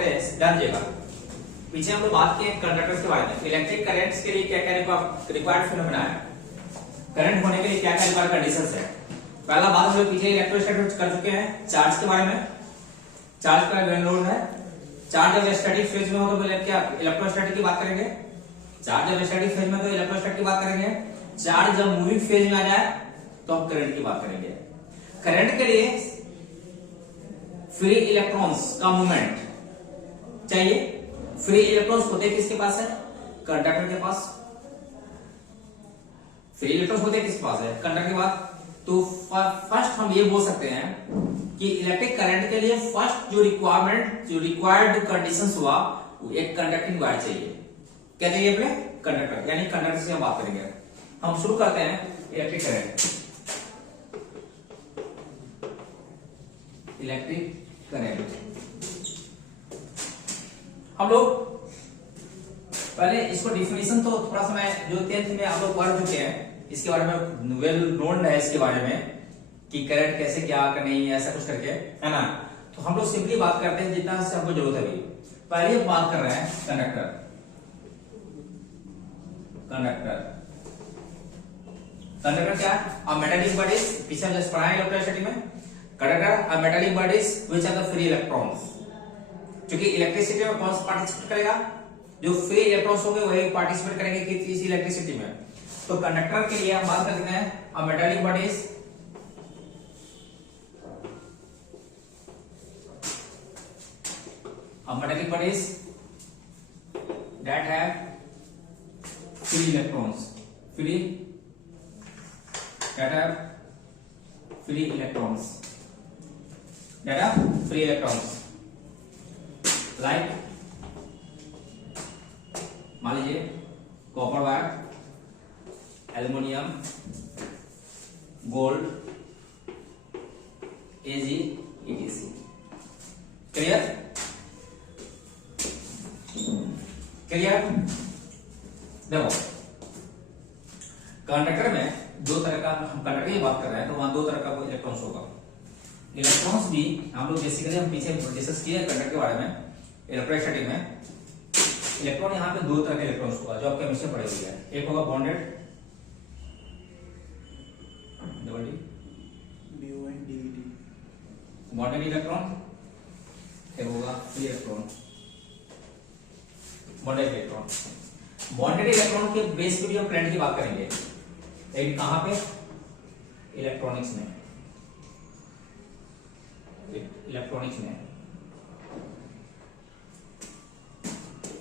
करें ध्यान दीजिएगा, पीछे हम लोग बात किए कंडक्टर्स के बारे में, इलेक्ट्रिक करंट्स के लिए क्या क्या रिक्वायर्ड फिनोमेना है, करंट होने के लिए क्या क्या रिक्वायर्ड कंडीशंस है। पहला बात हम लोग पीछे इलेक्ट्रोस्टैटिक्स कर चुके हैं, चार्ज के बारे में, चार्ज का ग्राउंड रोल है, चार्ज जब स्टैटिक फेज में हो तो क्या इलेक्ट्रोस्टैटिक की बात करेंगे, चार्ज जब स्टैटिक फेज में तो इलेक्ट्रोस्टैटिक की बात करेंगे, चार्ज जब मूविंग फेज में आ जाए तो हम करंट की बात करेंगे। करंट के लिए फ्री इलेक्ट्रॉन्स का मूवमेंट चाहिए, फ्री इलेक्ट्रॉन्स होते किसके पास है, कंडक्टर के पास, फ्री इलेक्ट्रॉन्स होते किसके पास है, कंडक्टर के पास। तो फर्स्ट हम ये बोल सकते हैं कि इलेक्ट्रिक करंट के लिए फर्स्ट जो रिक्वायर्ड कंडीशंस हुआ वो एक कंडक्टिंग वायर चाहिए, क्या चाहिए अपने, कंडक्टर, यानी कंडक्टर से हम बात करेंगे। हम शुरू करते हैं इलेक्ट्रिक करंट, इलेक्ट्रिक करंट हम लोग पहले इसको डिफिनेशन तो थोड़ा सा मैं जो 10th में आप लोग पढ़ चुके हैं, इसके बारे में वेल नोन है, इसके बारे में कि करंट कैसे क्या नहीं है ऐसा कुछ करके, है ना। तो हम लोग सिंपली बात करते हैं जितना से हमको जरूरत है। अभी पहले बात कर रहे हैं कंडक्टर, कंडक्टर क्या है, अ मेटालिक बॉडीज, पीछे हम जस्ट पढ़ा है इलेक्ट्रोस्टैटिक में, conductor a metallic bodies which are the free electrons, क्योंकि इलेक्ट्रिसिटी में कौन पार्टिसिपेट करेगा, जो फ्री इलेक्ट्रॉन्स होंगे वही पार्टिसिपेट करेंगे किस इलेक्ट्रिसिटी में। तो कंडक्टर के लिए हम बात करते हैं अ metallic bodies that have free electrons, that have free electrons like मान लीजिए कॉपर वायर, एल्युमिनियम, गोल्ड, एजी, ईटीसी। Clear, clear. देखो कंडक्टर में दो तरह का, हम कंडक्टर की बात कर रहे हैं तो वहां दो तरह का इलेक्ट्रॉन्स होगा। इलेक्ट्रॉन्स भी हम लोग बेसिकली हम पीछे डिस्कस किए कंडक्टर के बारे में, इलेक्ट्रोस्टैटिक में इलेक्ट्रॉन यहाँ पे दो तरह के इलेक्ट्रॉन्स होगा जो आपके हमेशा पड़े हुए हैं, एक होगा बॉन्डेड, बॉन्डेड इलेक्ट्रॉन, एक होगा free electron, bonded electron. Bonded electron के बेस पे भी हम करंट की बात करेंगे, लेकिन कहां पे, इलेक्ट्रॉनिक्स में,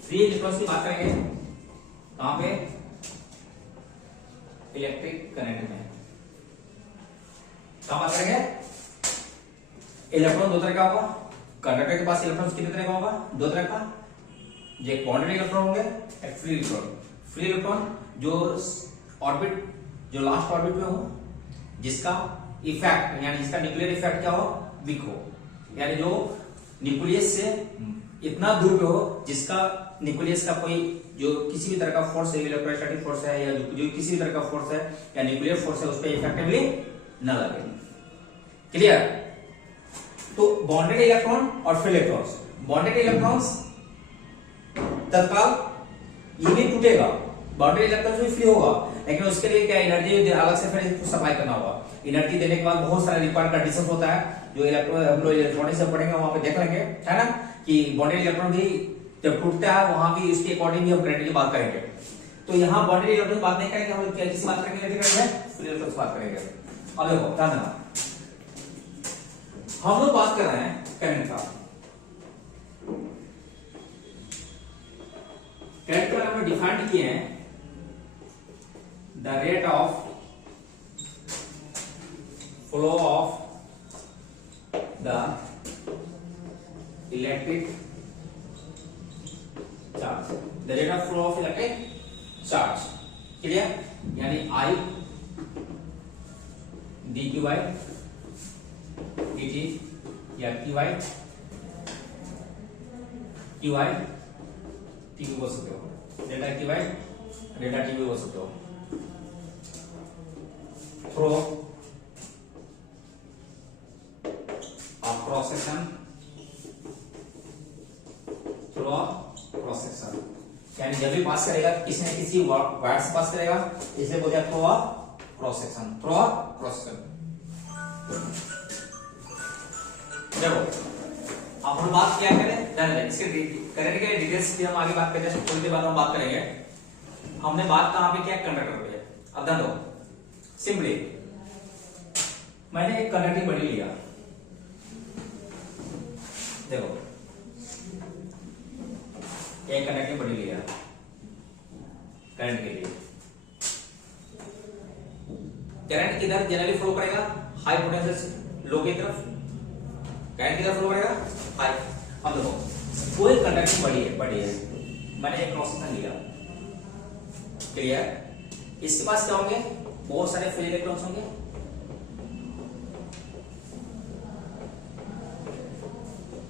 फ्री इलेक्ट्रॉन्स की बात करेंगे कहां पे, इलेक्ट्रिक करंट में। कहां बात करेंगे, इलेक्ट्रॉन दो तरह का होगा, कंडक्टर के पास इलेक्ट्रॉन्स कितने तरह का होगा, दो तरह का, जो एक बॉन्डेड इलेक्ट्रॉन होंगे, एक फ्री इलेक्ट्रॉन। फ्री इलेक्ट्रॉन जो ऑर्बिट, जो लास्ट ऑर्बिट में हो, जिसका इफेक्ट यानी जिसका न्यूक्लियर इफेक्ट क्या हो, वीक हो, यानी जो न्यूक्लियस से इतना दूर पे हो जिसका न्यूक्लियस का कोई जो किसी भी तरह का फोर्स है, इलेक्ट्रोस्टैटिक फोर्स है या जो किसी भी तरह का फोर्स है या न्यूक्लियर फोर्स है उस पर इफेक्टिवली न लगे। क्लियर। तो बॉन्डेड इलेक्ट्रॉन और फ्री इलेक्ट्रॉन्स, बॉन्डेड इलेक्ट्रॉन्स तत्काल ये नहीं टूटेगा, बाउंड्री इलेक्ट्रॉन भी फ्री होगा, लेकिन उसके लिए क्या एनर्जी अलग से फिर सप्लाई करना होगा। एनर्जी देने के बाद बहुत सारे रिक्वायर्ड कंडीशन होता है जो इलेक्ट्रॉन हम लोग इलेक्ट्रॉनिक्स से पढ़ेंगे वहां पे देख लेंगे, है ना, कि बॉन्डेड इलेक्ट्रॉन भी जब टूटता है वहां भी उसके अकॉर्डिंग भी हम करंट की बात करेंगे। तो यहाँ बॉन्डेड इलेक्ट्रॉन की बात नहीं करेंगे, हम लोग किस बात करेंगे, फ्री इलेक्ट्रॉन की बात करेंगे। अब देखो ध्यान देना, हम लोग बात कर रहे हैं करंट का, करंट का हमने डिफाइन किए हैं the rate of flow of the electric charge, the rate of flow of electric charge. Clear, यानी I dq by dt या qy tq बोल सकते हो, delta q by delta tq बोल सकते हो, through cross section cross section, यानी जब भी पास करेगा किसी न किसी वायर से पास करेगा, इसलिए बोलते हैं क्रॉस सेक्शन, क्रॉस सेक्शन। देखो अब हम बात क्या करें, इसके करंट के डिटेल्स की हम आगे बात करेंगे, थोड़ी देर बाद हम बात करेंगे। हमने बात कहां पे किया, कंडक्टर पे। अब ध्यान दो, सिंपली मैंने एक कंडक्टिंग बॉडी लिया, देखो एक कंडक्टिंग बॉडी लिया करंट के लिए। करंट किधर जनरली फ्लो करेगा, हाई पोटेंशियल से लो की तरफ। करंट किधर फ्लो करेगा, हाई। अब देखो कोई कंडक्टिंग बॉडी है, मैंने एक क्रॉस सेक्शन लिया, क्लियर। इसके पास क्या होंगे, बहुत सारे फ्री इलेक्ट्रॉन्स होंगे,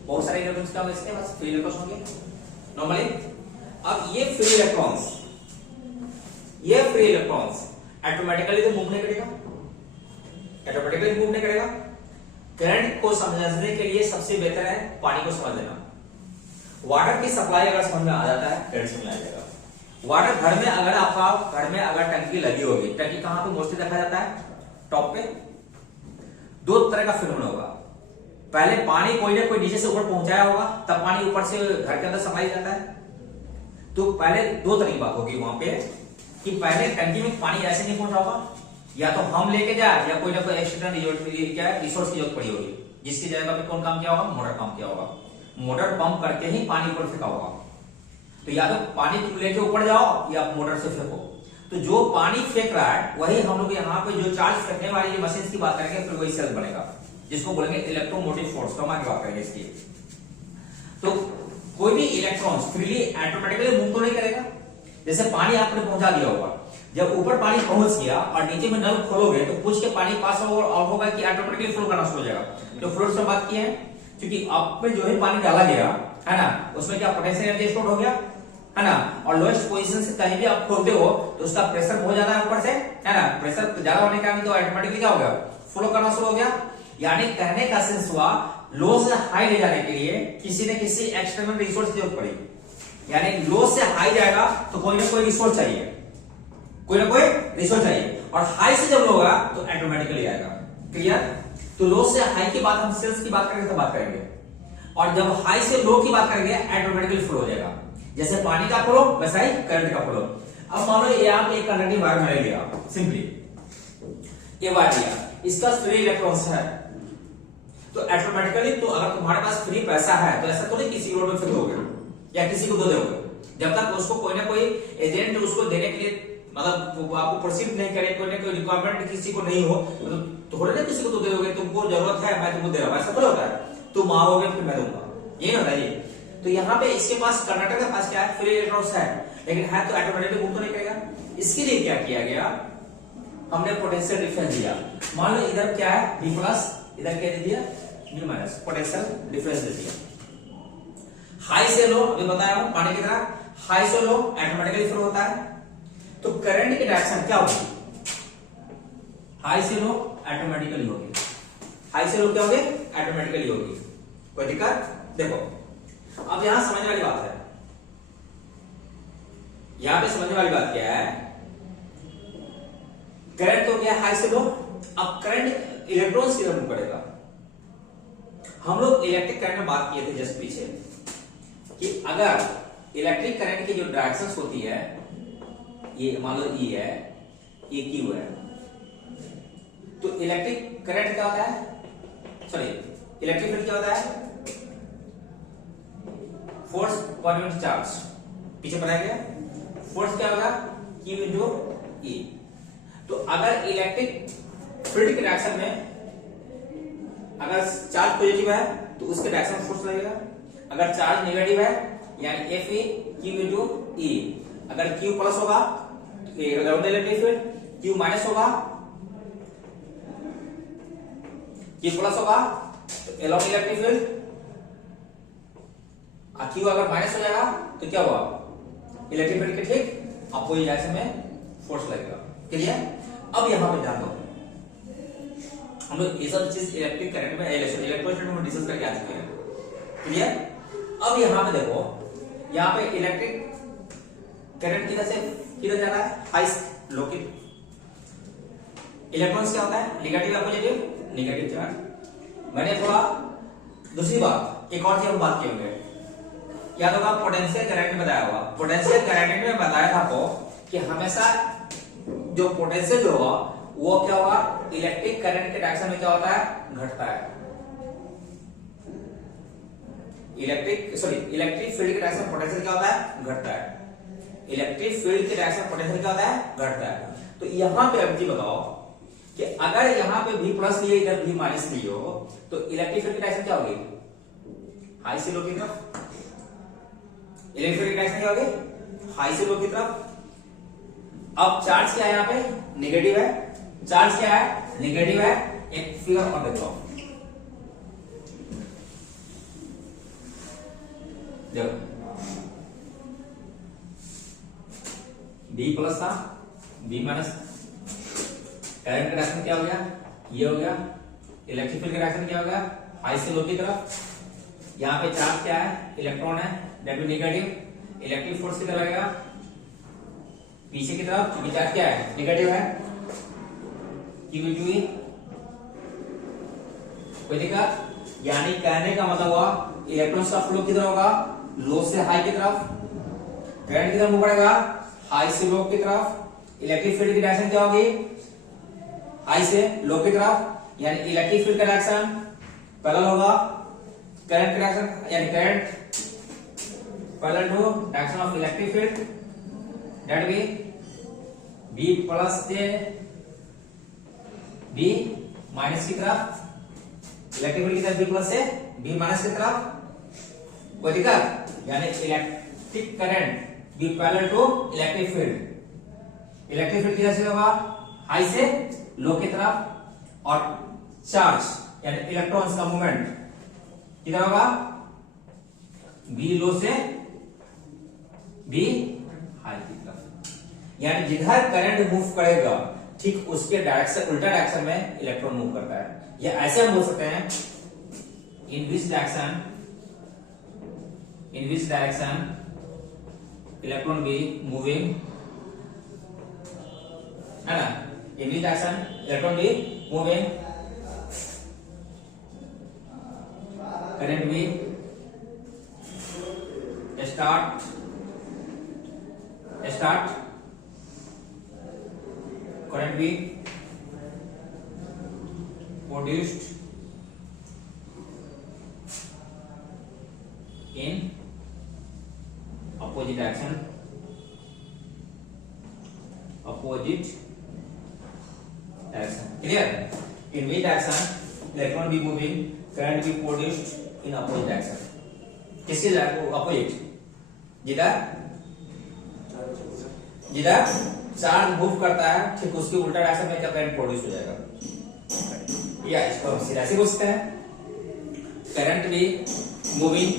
बहुत सारे इलेक्ट्रॉन्स क्या होंगे, इसके पास फ्री इलेक्ट्रॉन्स होंगे नॉर्मली। अब ये फ्री इलेक्ट्रॉन्स ऑटोमेटिकली तो मूव नहीं करेगा, ऑटोमेटिकली मूव नहीं करेगा। करंट को समझने के लिए सबसे बेहतर है पानी को समझ लेना। वाटर की सप्लाई अगर समझ में आ जाता है, करंट समझ में आ जाएगा। वाटर घर में अगर आपका घर में अगर टंकी लगी होगी, टंकी कहां पे मोस्टली देखा जाता है, टॉप पे। दो तरह का फिनोमेनन होगा, पहले पानी कोई ना कोई नीचे से ऊपर पहुंचाया होगा, तब पानी ऊपर से घर के अंदर सप्लाई जाता है। तो पहले दो तरह की बात होगी वहां पे, कि पहले टंकी में पानी ऐसे नहीं पहुंचा होगा, या तो हम लेके जाए या कोई ना कोई एक्सटर्नल रिसोर्स की जरूरत पड़ी होगी, जिसकी जगह पे कौन काम किया होगा, मोटर काम किया होगा। मोटर पंप करके ही पानी ऊपर फेंका होगा। तो या तो पानी तुम लेके ऊपर जाओ या मोटर से फेंको। तो जो पानी फेंक रहा है वही हम लोग यहाँ पे जो चार्ज फेंकने वाली मशीन की बात करेंगे, फिर वही सेल बनेगा, जिसको बोलेंगे इलेक्ट्रोमोटिव फोर्स। तो हम आगे बात करेंगे इसकी। तो कोई भी इलेक्ट्रॉन्स फ्रीली ऑटोमेटिकली मूव तो नहीं करेगा। जैसे पानी आपने पहुंचा दिया होगा, जब ऊपर पानी पहुंच गया और नीचे में नल खोलोगे तो कुछ के पानी पास होगा कि ऑटोमेटिकली फ्लो करना शुरू हो जाएगा। तो फ्लो से बात की है, क्योंकि आप में जो है पानी डाला गया है ना, उसमें क्या पोटेंशियल एनर्जी स्टोर हो गया है ना, और लोएस्ट पोजीशन से कहीं भी आप खोलते हो तो उसका प्रेशर बहुत ज्यादा है ऊपर से, है ना। प्रेशर ज्यादा होने के कारण तो ऑटोमेटिकली क्या हो गया, फ्लो करना शुरू हो गया। यानी कहने का सेंस हुआ, लो से हाई ले जाने के लिए किसी न किसी एक्सटर्नल रिसोर्स की जरूरत पड़ी। यानी लो से हाई जाएगा तो कोई ना कोई रिसोर्स चाहिए, कोई ना कोई रिसोर्स चाहिए, और हाई से जब लो होगा तो ऑटोमेटिकली आएगा। क्लियर। तो लो से हाई की बात हम सेल्स की बात करेंगे तो बात करेंगे, और जब हाई से लो की बात करेंगे ऑटोमेटिकली फ्लो हो जाएगा। जैसे पानी का फ्लो वैसा ही करंट का फ्लो। अब मान लो ये आप एक कंडक्टिंग वायर मैंने लिया, सिंपली ये वायर लिया, इसका फ्री इलेक्ट्रॉन्स है, तो ऑटोमेटिकली तो अगर तुम्हारे पास फ्री पैसा है तो ऐसा तो नहीं किसी रोड में फेंक दोगे या किसी को दे दोगे। जब तक उसको कोई ना कोई एजेंट उसको देने के लिए मतलब आपको प्रोसीड नहीं करे, कोई ना कोई रिक्वायरमेंट किसी को नहीं हो, तो थोड़े ना किसी को तो दे दोगे, तुमको जरूरत है मैं तुमको दे रहा हूं, ऐसा थोड़ा होता है। तुम मांगोगे फिर मैं दूंगा, ये होता है ये। तो यहाँ पे इसके पास कंडक्टर के पास क्या है, फ्री इलेक्ट्रॉन्स है, लेकिन है तो ऑटोमेटिकली मूव तो नहीं करेगा। इसके लिए क्या किया गया, हमने पोटेंशियल डिफरेंस दिया। मान लो इधर क्या है, V प्लस, इधर क्या दे दिया, V माइनस, पोटेंशियल डिफरेंस दे दिया। हाई से लो, अभी बताया हूं पानी की तरह, हाई से लो ऑटोमेटिकली फ्लो होता है। तो करंट की डायरेक्शन क्या होगी, हाई से लो ऑटोमेटिकली होगी, हाई से लो क्या होगी, ऑटोमेटिकली होगी। कोई दिक्कत, देखो अब यहां समझने वाली बात है, यहां पे समझने वाली बात क्या है, करंट तो क्या हाई से लो। अब करंट इलेक्ट्रॉन्स की तरफ पड़ेगा। हम लोग इलेक्ट्रिक करंट में बात किए थे जस्ट पीछे, कि अगर इलेक्ट्रिक करंट की जो डायरेक्शंस होती है, ये मान लो E है, ये Q है, तो इलेक्ट्रिक करंट क्या होता है, सॉरी इलेक्ट्रिक फील्ड क्या होता है, फोर्स पर यूनिट चार्ज, पीछे बनाया गया फोर्स क्या होगा, Q इंटू E। तो अगर इलेक्ट्रिक फील्ड के डायरेक्शन में अगर चार्ज पॉजिटिव है तो उसके डायरेक्शन फोर्स लगेगा, अगर चार्ज नेगेटिव है यानी Fe Q इंटू E। अगर Q प्लस होगा तो इलेक्ट्रिक फील्ड, Q माइनस होगा, Q प्लस होगा तो एलोंग इलेक्ट्रिक फील्ड, Q अगर माइनस हो जाएगा तो क्या होगा, इलेक्ट्रिक फील्ड के ठीक अपोजिट डायरेक्शन में फोर्स लगेगा। क्लियर। अब यहां पे ध्यान दो, हम लोग ये सब चीज इलेक्ट्रिक करंट में इलेक्ट्रोस्टैटिक में डिस्कस करके आ चुके हैं। क्लियर। अब यहां पे देखो यहाँ पे इलेक्ट्रिक करंट किधर जा रहा है, हाई लो की। इलेक्ट्रॉन्स क्या होता है, नेगेटिव या पॉजिटिव, नेगेटिव चार्ज। मैंने थोड़ा दूसरी बात, एक और चीज हम बात किए होंगे, क्या होगा, पोटेंशियल करंट में बताया होगा। पोटेंशियल करंट में बताया था आपको कि हमेशा जो पोटेंशियल जो होगा वो क्या होगा, इलेक्ट्रिक करंट के डायरेक्शन में क्या होता है, घटता है। इलेक्ट्रिक फील्ड के डायरेक्शन पोटेंशियल क्या होता है, घटता है। इलेक्ट्रिक फील्ड के डायरेक्शन पोटेंशियल क्या होता है, घटता है। तो यहां पे अब जी बताओ कि अगर यहां पे V प्लस लिए इधर V माइनस लिए हो तो इलेक्ट्रिक फील्ड की डायरेक्शन क्या होगी, हाई से लो की तरफ। इलेक्ट्रिक फील्ड की डायरेक्शन क्या होगी, हाई से लो की तरफ। अब चार्ज क्या है, यहाँ पे नेगेटिव है, चार्ज क्या है, नेगेटिव है। एक फिगर और देखो, देखो B प्लस था, B माइनस, करंट का डायरेक्शन क्या हो गया, ये हो गया। इलेक्ट्रिक फील्ड का डायरेक्शन क्या हो गया, हाई से लो की तरफ। यहाँ पे चार्ज क्या है, इलेक्ट्रॉन है, that mean negative. Electric force किधर लगेगा, पीछे की तरफ, क्योंकि चार्ज क्या है, नेगेटिव है। QV कोई दिक्कत, यानी कहने का मतलब हुआ इलेक्ट्रॉन्स का फ्लो किधर होगा, लो से हाई की तरफ। करंट किधर मूव करेगा, हाई से लो की तरफ। इलेक्ट्रिक फील्ड की डायरेक्शन क्या होगी, हाई से लो की तरफ, यानी इलेक्ट्रिक फील्ड का डायरेक्शन पैरेलल होगा करंट का डायरेक्शन, यानी current parallel to direction of electric field, that B B plus से B माइनस की तरफ। इलेक्ट्रिक फील्ड की तरफ B प्लस से B माइनस की तरफ। कोई दिक्कत, यानी electric current B parallel to electric field. Electric field किधर से होगा, हाई से लो की तरफ। और चार्ज यानी इलेक्ट्रॉन्स का मूवमेंट किधर होगा, B लो से B हाई की तरफ। यानी जिधर करंट मूव करेगा ठीक उसके डायरेक्शन, उल्टा डायरेक्शन में इलेक्ट्रॉन मूव करता है। या ऐसे हम बोल सकते हैं, in which direction electron be moving, है ना, in which direction electron be moving, current be start current be produced in opposite direction, clear, in which direction electron be moving, current be produced in opposite direction, किसके opposite, जिधर charge move करता है ठीक उसके उल्टा direction में क्या current produce हो जाएगा। या इसको हम सीधा से बोलते हैं, करंट भी मूविंग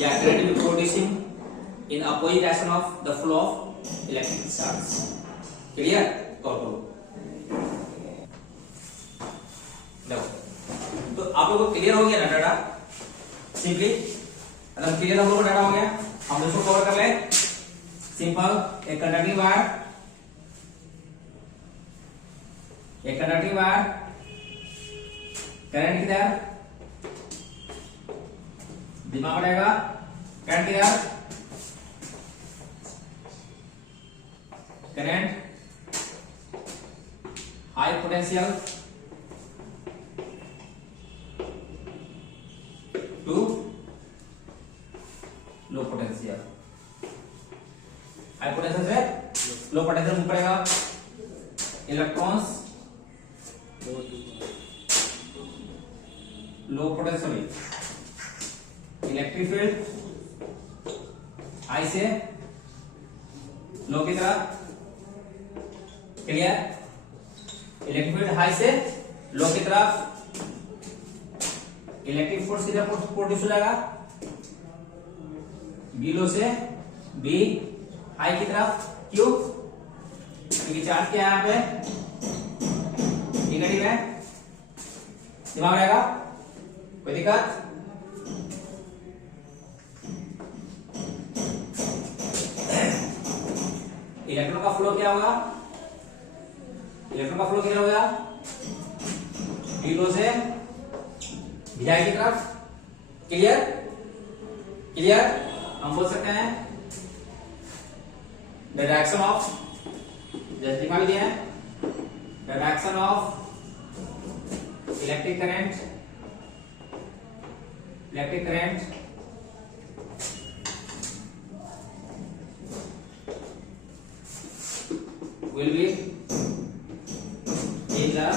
या करंट भी producing in opposite direction of the flow of electric charge. Clear, देखो तो आप लोगों को क्लियर हो गया ना डाटा, सिंपली मतलब क्लियर हम लोगों को डाटा हो गया। हम इसको कवर कर ले, सिंपल, एक कंडक्टिंग वायर, करंट किधर, दिमाग रहेगा, करंट किधर, current high potential to low potential, high potential से लो पोटेंशियल मूव करेगा। Electrons low potential, electric field high से लो की तरफ। क्लियर, इलेक्ट्रिक फील्ड हाई से लो की तरफ। इलेक्ट्रिक फोर्स किधर प्रोड्यूस हो जाएगा, बी लो से बी हाई की तरफ। क्यों, क्योंकि चार्ज क्या है यहाँ पे, नेगेटिव है। दिमाग रहेगा, कोई दिक्कत, इलेक्ट्रॉन का फ्लो क्या होगा, इलेक्ट्रॉन का फ्लो क्या होगा, डी से vi की तरफ। Clear, clear. हम बोल सकते हैं द डायरेक्शन ऑफ, जस्ट दिखा दिया है, the direction of electric current, electric current will be in the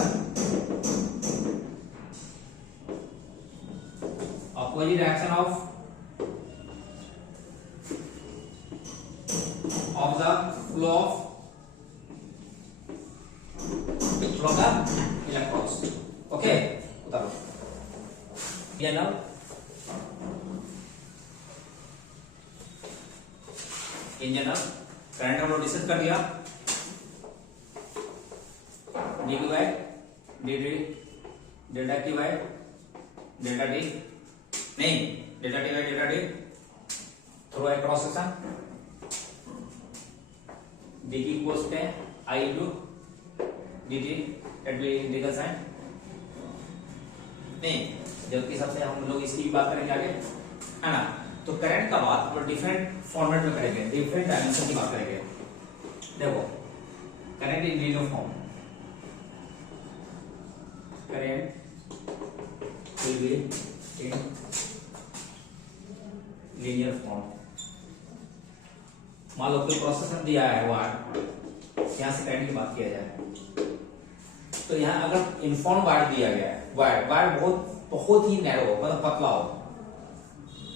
opposite direction of the flow of the electrons. Okay, उतारो ये ना। इन जनरल करंट हम लोग डिस्कस कर दिया, D Q by D T, delta Q by delta T, नहीं delta T by delta T through a cross section, D Q equals पे I into D T at B integral sign. नहीं, जबकि हिसाब से हम लोग इसकी भी बात करेंगे आगे, है ना। तो करंट का बात तो डिफरेंट फॉर्मेट में करेंगे, डिफरेंट डायमेंशन की बात करेंगे। देखो current in linear form, current will be in linear form। मान लो कोई प्रोसेसर दिया है वायर, यहां से करंट की बात किया जाए तो यहां अगर इनफॉर्म वायर दिया गया है, वायर बहुत ही नैरो हो, मतलब पतला हो,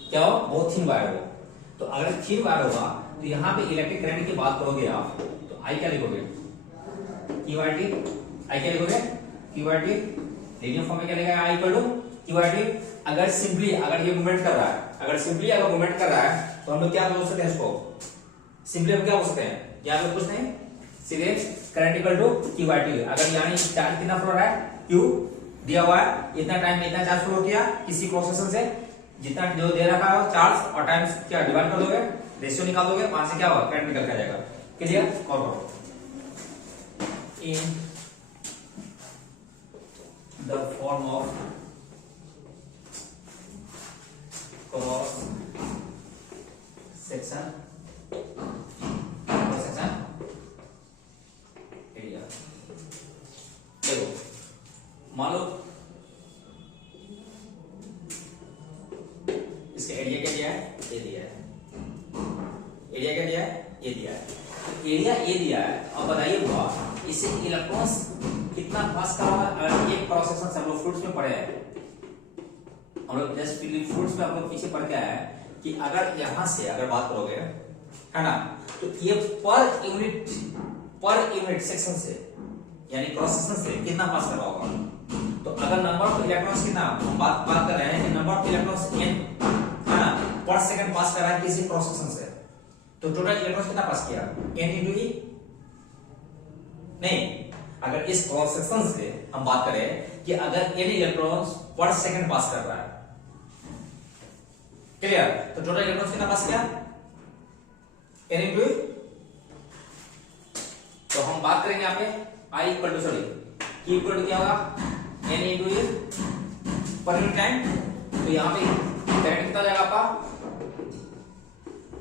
क्या हो, बहुत थिन वायर हो। तो अगर थिन वायर होगा तो यहाँ पे इलेक्ट्रिक करंट की बात करोगे आप तो आई क्या लिखोगे, क्यूआरटी। आई क्या लिखोगे, क्यूआरटी। लीनियर फॉर्म में क्या लिखेगा, आई इक्वल टू क्यूआरटी। अगर सिंपली अगर ये मूवमेंट कर रहा है, अगर सिंपली अगर मूवमेंट कर रहा है तो हम लोग क्या बोल सकते हैं इसको, सिंपली हम क्या बोल सकते हैं, यहाँ पे कुछ नहीं, सीधे करंट इक्वल टू क्यूआरटी। अगर यानी चार्ज कितना फ्लो रहा है, क्यू दिया हुआ है, इतना टाइम में इतना चार्ज फ्लो किया किसी क्रॉस सेक्शन से, जितना जो दे रखा है चार्ज और टाइम क्या डिवाइड कर दोगे, रेशियो निकाल दोगे, वहां से क्या होगा, करंट निकल के आ जाएगा। क्लियर, और करो इन the form of cross section area। देखो मान लो इसका एरिया क्या दिया है, ये दिया है, एरिया क्या दिया है, ये दिया है, एरिया ये दिया है। अब बताइए हुआ इसे इलेक्ट्रॉन्स कितना पास कर रहा है। अगर ये क्रॉस सेक्शन हम लोग फ्रूट्स में पढ़े हैं, हम लोग जस्ट फ्रूट्स में हम लोग पीछे पढ़ के आए हैं कि अगर यहां से अगर बात करोगे, है ना, तो ये पर यूनिट सेक्शन से यानी क्रॉस सेक्शन से कितना पास कर रहा होगा। तो अगर नंबर ऑफ इलेक्ट्रॉन्स कितना, हम बात कर रहे हैं कि नंबर ऑफ इलेक्ट्रॉन्स n, है ना, पर सेकंड पास कर रहा है किसी क्रॉस सेक्शन से, तो टोटल इलेक्ट्रॉन्स कितना पास किया, n into e। नहीं, अगर इस क्रॉस सेक्शन से हम बात करें कि अगर n इलेक्ट्रॉन्स पर सेकंड पास कर रहा है, क्लियर, तो टोटल इलेक्ट्रॉन्स कितना पास किया, n into e। तो हम बात करेंगे यहाँ पे I equal to sorry Q equal to क्या होगा, n into e पर यूनिट टाइम। तो यहाँ पे करंट कितना जाएगा आपका,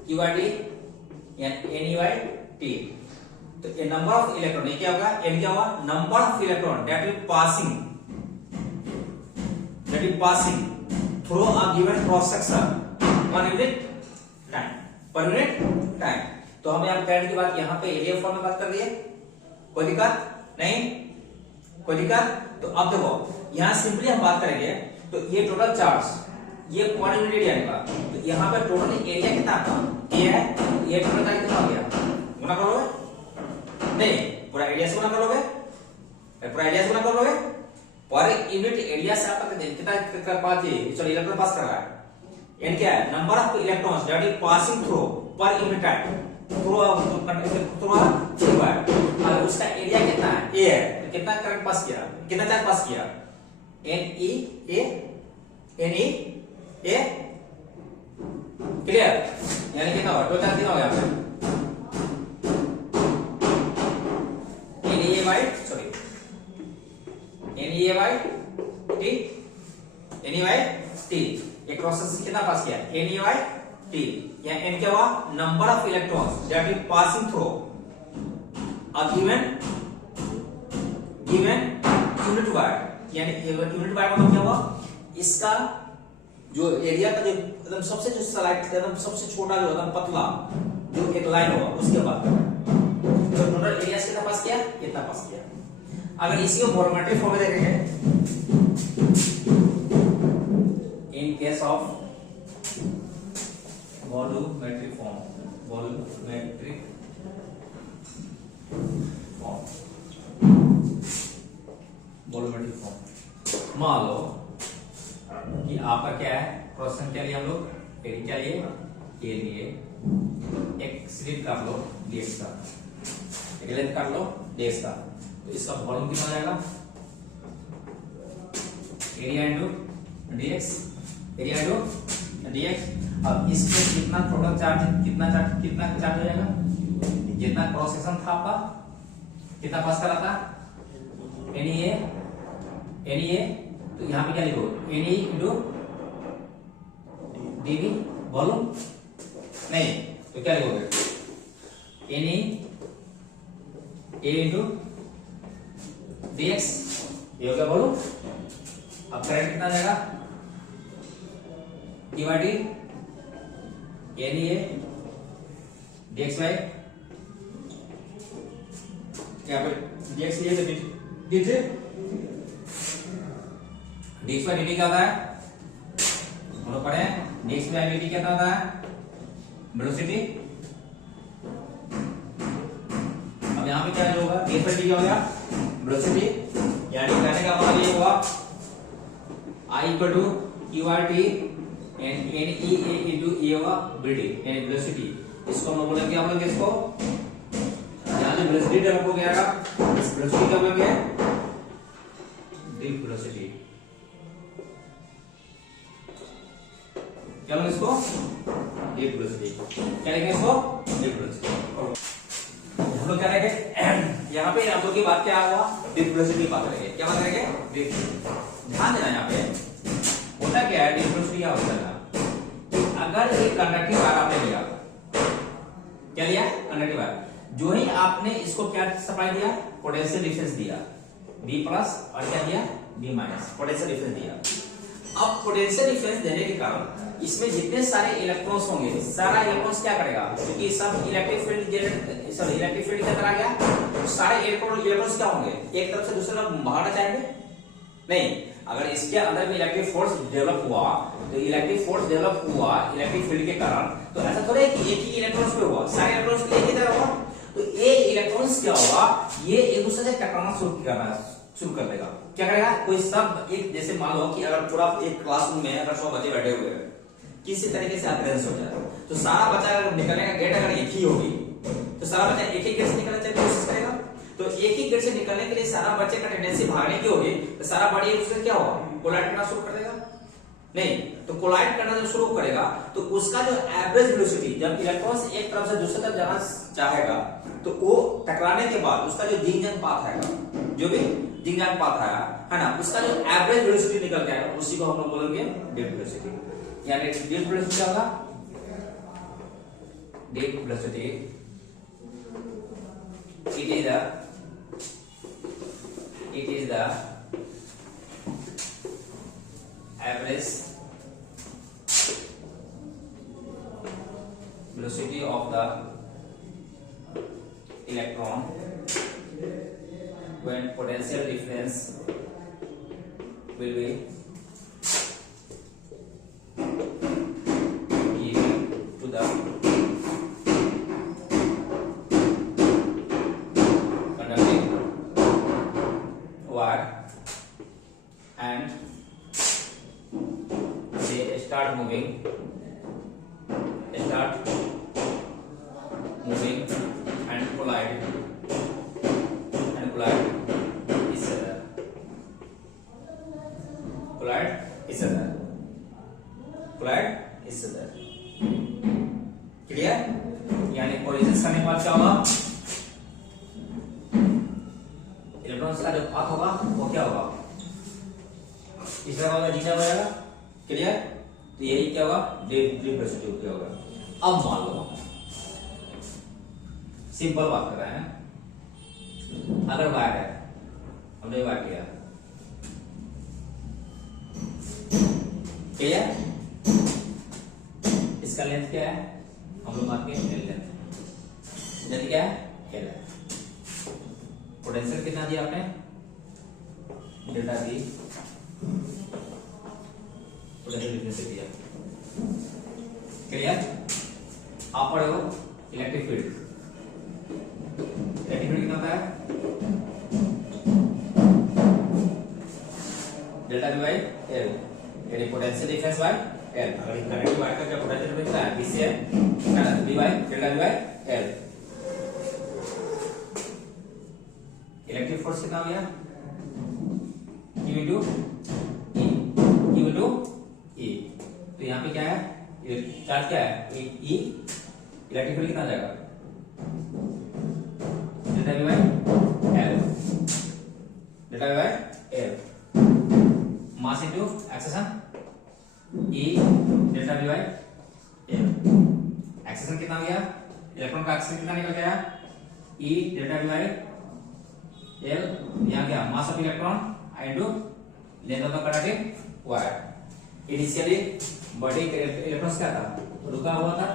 QRT NEYT। तो ये नंबर ऑफ इलेक्ट्रॉन, ये क्या होगा, n क्या होगा, number of electron that is passing through a given cross section पर यूनिट टाइम। तो हम यहाँ करंट की बात यहाँ पे एरिया फॉर्म में बात कर रही है, कोई दिक्कत नहीं, कोई दिक्कत। तो अब देखो यहाँ सिंपली हम बात करेंगे तो ये टोटल चार्ज ये पर यूनिट एरिया का, तो यहाँ पे टोटल एरिया कितना था, ये है, ये टोटल का कितना हो गया, गुना करोगे, नहीं पूरा एरिया से गुना कर लोगे, पूरा एरिया से गुना कर लोगे, पर यूनिट एरिया से आपका कितना कर पाती है, चलो इलेक्ट्रॉन पास कर रहा है, n क्या है, number of electrons that is passing through पर यूनिट टाइम थ्रू और उसका एरिया कितना है, a है, तो कितना करंट पास किया, कितना चार्ज पास किया, NE A। क्लियर, यानी कितना हुआ, टोटल कितना हो गया, A by T, N E by T, एक क्रॉस सेक्शन कितना पास किया, एन ई बाय टी, या एन क्या हुआ, number of electrons that is passing through a given unit wire, यानी यूनिट वायर मतलब क्या हुआ, इसका जो एरिया का जो एकदम सबसे जो स्लाइड एकदम सबसे छोटा जो एकदम पतला जो एक लाइन होगा उसके बाद जो टोटल एरिया कितना पास किया, इतना पास किया। अगर इसी को वॉल्यूमेट्रिक फॉर्म में देखेंगे, in case of volumetric form मान लो कि आपका क्या है, क्वेश्चन क्या लिया हम लोग, एरिया क्या लिए, ये लिए एक स्लिट कर लो dx का, एक लेंथ कर लो dx का, तो इसका वॉल्यूम कितना हो जाएगा, area into dx, area into dx। अब इसमें कितना टोटल चार्ज, कितना चार्ज हो जाएगा, जितना क्रॉस सेक्शन था आपका कितना पास करा था, NE तो यहाँ पे क्या लिखो, NE इनटू dv वॉल्यूम, नहीं तो क्या लिखोगे, NE A इनटू dx, ये हो गया वॉल्यूम। अब करंट कितना जाएगा, d/d NE dx बाय, यहाँ पे dx ये तो dt dx बाय dt क्या होता है, हम लोग पढ़े dx बाय dt क्या होता है, वेलोसिटी। अब यहाँ पे क्या होगा, dx बाय dt क्या हो गया, वेलोसिटी, यानी कहने का मतलब ये हुआ I equal to qrt and NEA into A होगा bd यानी वेलोसिटी। इसको हम लोग बोलेंगे, हम लोग इसको यहाँ जो वेलोसिटी डेवलप हो गया, इस वेलोसिटी क्या बोलेंगे, ड्रिफ्ट वेलोसिटी, क्या बोलेंगे इसको, ड्रिफ्ट वेलोसिटी, क्या लिखेंगे इसको, ड्रिफ्ट वेलोसिटी। हम लोग क्या करेंगे, यहाँ पे हम लोग की बात क्या हुआ, ड्रिफ्ट वेलोसिटी की बात करेंगे, क्या बात करेंगे, ड्रिफ्ट। ध्यान देना यहाँ पे होता क्या है, ड्रिफ्ट वेलोसिटी क्या होता है, अगर एक कंडक्टिव वायर आपने लिया, क्या लिया, कंडक्टिव वायर, जो ही आपने इसको क्या सप्लाई दिया, पोटेंशियल डिफरेंस दिया B प्लस, और क्या दिया, B माइनस, पोटेंशियल डिफरेंस दिया। अब पोटेंशियल डिफरेंस देने के कारण इसमें जितने सारे इलेक्ट्रॉन्स होंगे, सारा इलेक्ट्रॉन्स क्या करेगा, क्योंकि सब इलेक्ट्रिक फील्ड के अंदर आ गया, तो सारे इलेक्ट्रॉन्स क्या होंगे, एक तरफ से दूसरी तरफ भागना चाहेंगे, नहीं। अगर इसके अंदर में इलेक्ट्रिक फोर्स डेवलप हुआ, तो इलेक्ट्रिक फोर्स डेवलप हुआ इलेक्ट्रिक फील्ड के कारण, तो ऐसा थोड़ा है कि एक ही इलेक्ट्रॉन्स पे हुआ, सारे इलेक्ट्रॉन्स पे एक ही तरह हुआ, तो ये इलेक्ट्रॉन्स क्या होगा, ये एक दूसरे से टकराना शुरू कर देगा। क्या करेगा, कोई सब एक, जैसे मान लो कि अगर पूरा एक क्लासरूम में अगर 100 बच्चे बैठे हुए हैं, किसी तरीके से अटेंडेंस हो जाए, तो सारा बच्चा अगर निकलने का गेट अगर एक ही होगी, तो सारा बच्चा एक ही गेट से निकलने की कोशिश करेगा, तो एक ही गेट से निकलने के लिए सारा बच्चे का टेंडेंसी भागने की होगी, तो सारा बॉडी एक दूसरे से क्या होगा, कोलाइड करना शुरू कर देगा, नहीं। तो कोलाइड करना जब शुरू करेगा, तो उसका जो एवरेज वेलोसिटी, जब इलेक्ट्रॉन्स एक तरफ से दूसरी तरफ जाना चाहेगा, तो वो टकराने के बाद उसका जो जिंग-जंग पाथ है, जो भी जिंग-जंग पाथ है ना, उसका जो एवरेज वेलोसिटी निकल के आएगा, उसी को हम लोग बोलेंगे ड्रिफ्ट वेलोसिटी। यानी ड्रिफ्ट वेलोसिटी क्या होगा, drift velocity it is the average velocity of the electron when potential difference will be given to the conducting wire and they start moving and collide each other, clear. यानी collision करने के बाद क्या होगा, electrons का जो path होगा वो क्या होगा, होगा जीना हो जाएगा। क्लियर? तो यही क्या होगा, रेसिप्रोसिटी क्या होगा। अब मान लो सिंपल बात कर रहे हैं, अगर वायर है, हमने वायर किया, क्लियर? इसका लेंथ क्या है, हम लोग मानते हैं एल लेंथ। लेंथ क्या है, एल है। पोटेंशियल कितना दिया आपने, डेल्टा वी, पोटेंशियल डिफरेंस दिया। क्लियर? आप पढ़े हो इलेक्ट्रिक फील्ड, इलेक्ट्रिक फील्ड कितना होता है, डेल्टा वी बाई एल, यानी पोटेंशियल डिफरेंस बाय एल। अगर करंट वायर का क्या पोटेंशियल डिफरेंस है, बी से V by delta V by L. Electric force कितना हो गया, Q into E, Q into E। तो यहाँ पे क्या है, चार्ज क्या है, E, इलेक्ट्रिक फील्ड कितना जाएगा, delta V by L, delta V by L. Mass into acceleration, E delta V by L. Acceleration कितना हो गया, इलेक्ट्रॉन का एक्सेलरेशन कितना निकल गया, E delta V by L. यहाँ क्या, मास of electron into length of the conducting wire. Initially body electrons क्या था, रुका हुआ था।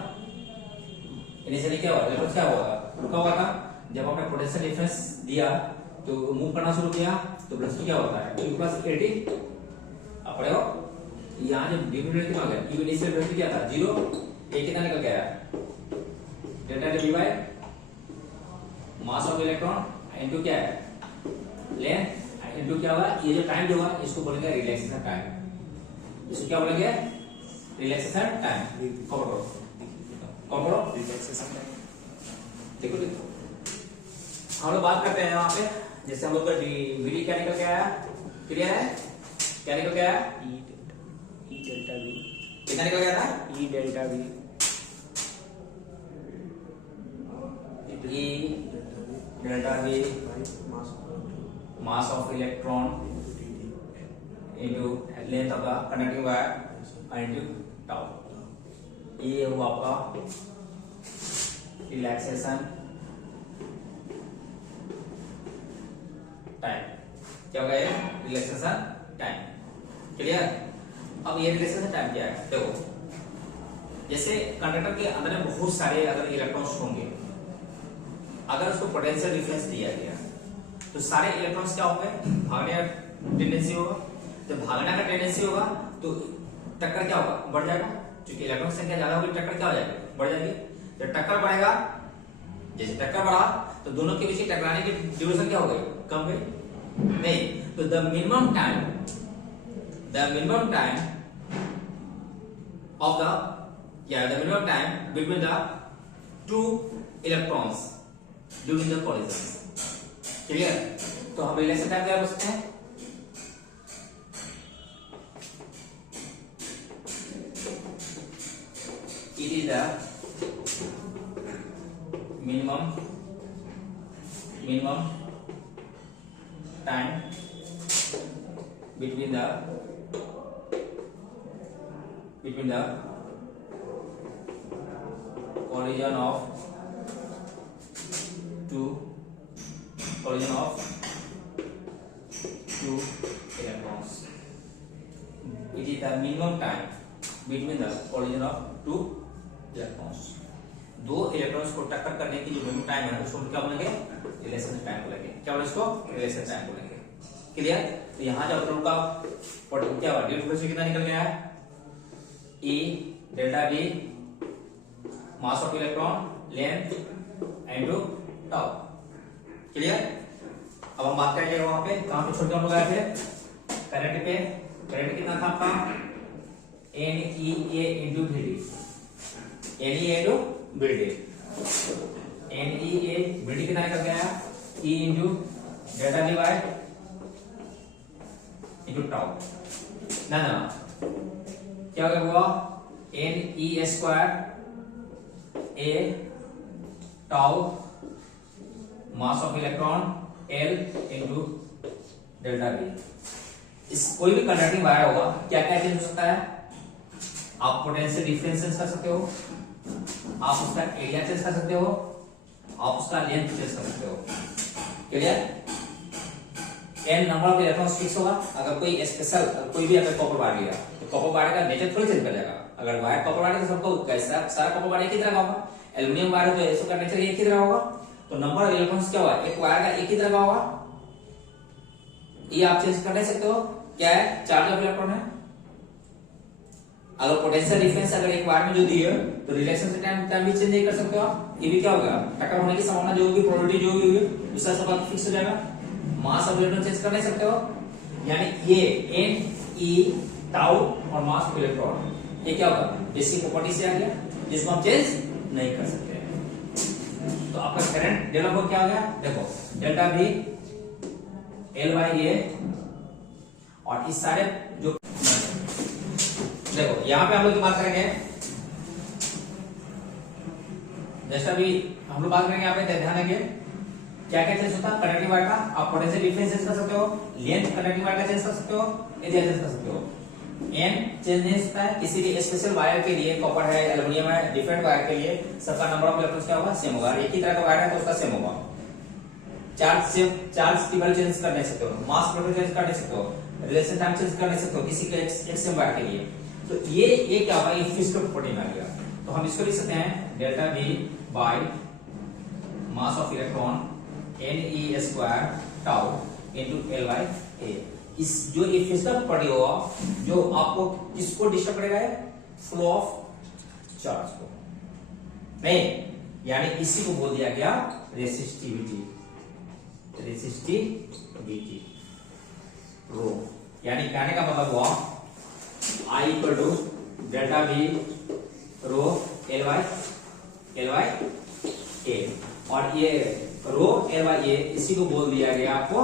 इनिशियली क्या हुआ, इलेक्ट्रॉन्स क्या हुआ था, रुका हुआ था। जब आपने पोटेंशियल डिफरेंस दिया तो मूव करना शुरू किया, तो वेलोसिटी क्या होता है, q प्लस 80। आप पढ़े हो, यहाँ जब डिफरेंस कितना हो गया, q इनिशियल वेलोसिटी क्या था 0, a कितना निकल गया, delta we by mass of electron into क्या है, लेंथ इनटू क्या होगा, ये जो टाइम जो होगा इसको बोलेंगे रिलैक्सेशन टाइम। इसको क्या बोलेंगे, रिलैक्सेशन टाइम। करो रिलैक्सेशन टाइम। देखो हम लोग बात करते हैं यहाँ पे, जैसे हम लोग का वीडी क्या निकल के आया, क्लियर है, क्या निकल के आया, ई डेल्टा वी कितना निकल गया था, ई delta we, E delta we mass of electron into length of the conducting wire into tau। ये हुआ आपका रिलैक्सेशन टाइम। क्या होगा ये, रिलैक्सेशन टाइम। क्लियर? अब ये रिलैक्सेशन टाइम क्या है, देखो जैसे कंडक्टर के अंदर में बहुत सारे अगर इलेक्ट्रॉन्स होंगे, अगर उसको पोटेंशियल डिफरेंस दिया गया तो सारे इलेक्ट्रॉन्स क्या होंगे, भागने का टेंडेंसी होगा। जब भागने का टेंडेंसी होगा तो टक्कर क्या होगा, बढ़ जाएगा। क्योंकि इलेक्ट्रॉन संख्या ज्यादा होगी, टक्कर क्या हो जाएगी, बढ़ जाएगी। जब टक्कर बढ़ेगा, जैसे टक्कर बढ़ा तो दोनों के बीच टकराने की ड्यूरेशन क्या हो गई, कम गई नहीं। तो the minimum time of the minimum time between the two electrons during the collision. Clear? तो हम रिलेशन टाइम क्या बोल सकते हैं, it is the minimum time between the collision of two electrons. It is the minimum time between the collision of two electrons. दो electrons को टक्कर करने की जो मिनिमम टाइम है उसको क्या बोलेंगे, रिलेशन टाइम बोलेंगे। क्या बोलेंगे इसको, रिलेशन टाइम बोलेंगे। क्लियर? तो यहाँ जब इलेक्ट्रॉन का क्या हुआ, ड्यूरेशन कितना निकल गया है, E delta V mass of electron length into tau. Clear? अब हम बात करेंगे वहां पे कहां पे छोड़ के हम लोग आए थे, करंट पे। करंट कितना था आपका, NEA into VD, NEA into VD, NEA VD कितना निकल गया, E into delta V by into tau. ना क्या हुआ, NE square A tau mass of electron L into delta V। इस कोई भी कंडक्टिंग वायर होगा, क्या क्या चेंज हो सकता है? आप पोटेंशियल डिफरेंस चेंज कर सकते हो, आप उसका एरिया चेंज कर सकते हो, आप उसका लेंथ चेंज कर सकते हो। Clear? n number of electrons fix होगा। अगर कोई स्पेशल कोई भी अगर कॉपर वायर लिया तो कॉपर वायर का नेचर थोड़ी चेंज कर जाएगा। अगर वायर कॉपर वायर तो सबको कैसा सारा कॉपर वायर एक ही तरह का होगा। एल्युमिनियम वायर तो इसका नेचर एक ही तरह होगा, तो नंबर ऑफ इलेक्ट्रॉन्स क्या होगा? एक वायर का एक ही तरह का होगा। ये आप चेंज कर नहीं सकते हो। क्या है? चार्ज ऑफ इलेक्ट्रॉन है। अगर पोटेंशियल डिफरेंस अगर एक वायर में जो दी है तो रिलेशन से टाइम भी चेंज नहीं कर सकते हो आप। ये भी क्या होगा? टक्कर होने की संभावना जो होगी, प्रोबेबिलिटी जो होगी, दूसरा सब आप फिक्स हो जाएगा। मास ऑफ इलेक्ट्रॉन चेंज कर नहीं सकते हो, यानी ये n e टाउ और मास ऑफ इलेक्ट्रॉन ये क्या होगा? बेसिक प्रॉपर्टी से आ गया, जिसको हम चेंज नहीं कर सकते। तो आपका करंट डेवलप क्या हो गया? देखो डेल्टा V L/A और इस सारे जो देखो यहां पे हम लोग बात करेंगे, जैसा भी हम लोग बात करेंगे यहाँ पे ध्यान रखिए क्या क्या चेंज होता है कंडक्टिंग वायर का। आप पोटेंशियल डिफरेंस चेंज कर सकते हो, लेंथ कंडक्टिंग वायर का चेंज कर सकते हो, एरिया चेंज कर सकते हो। n चेंज नहीं होता है किसी भी स्पेशल वायर के लिए, कॉपर है, एल्युमिनियम है, डिफरेंट वायर के लिए सबका नंबर ऑफ इलेक्ट्रॉन्स क्या होगा? सेम होगा। एक ही तरह का वायर है तो उसका सेम होगा। चार्ज टेबल चेंज कर नहीं सकते हो, मास प्रोफाइल चेंज कर नहीं सकते हो, रिलेशन टाइम चेंज कर नहीं सकते हो किसी के एक सेम वायर के लिए। तो ये क्या होगा? ये फिजिकल प्रॉपर्टी में आ गया। तो हम इसको लिख सकते हैं delta V by mass of electron ne square tau into L/A। इस जो ये फिजिकल प्रॉपर्टी होगा जो आपको किसको डिस्टर्ब करेगा? फ्लो ऑफ चार्ज को नहीं, यानी इसी को बोल दिया गया रेसिस्टिविटी। रेसिस्टिविटी रो, यानी कहने का मतलब हुआ I equal to delta V rho L/A और ये रो L/A इसी को बोल दिया गया आपको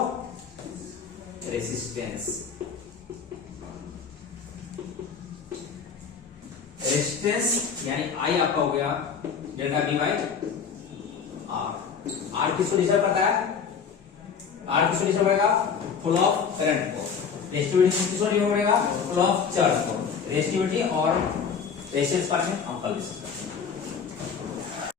रेसिस्टेंस। रेसिस्टेंस यानी I आपका हो गया delta V by R। R किसको डिस्टर्ब करता है? R किसको डिस्टर्ब करेगा? फ्लो ऑफ करंट को। रेसिस्टिविटी किसको डिस्टर्ब करेगा? फ्लो ऑफ चार्ज को। रेसिस्टिविटी और रेजिस्टेंस पार्ट में हम कल डिस्कस करेंगे।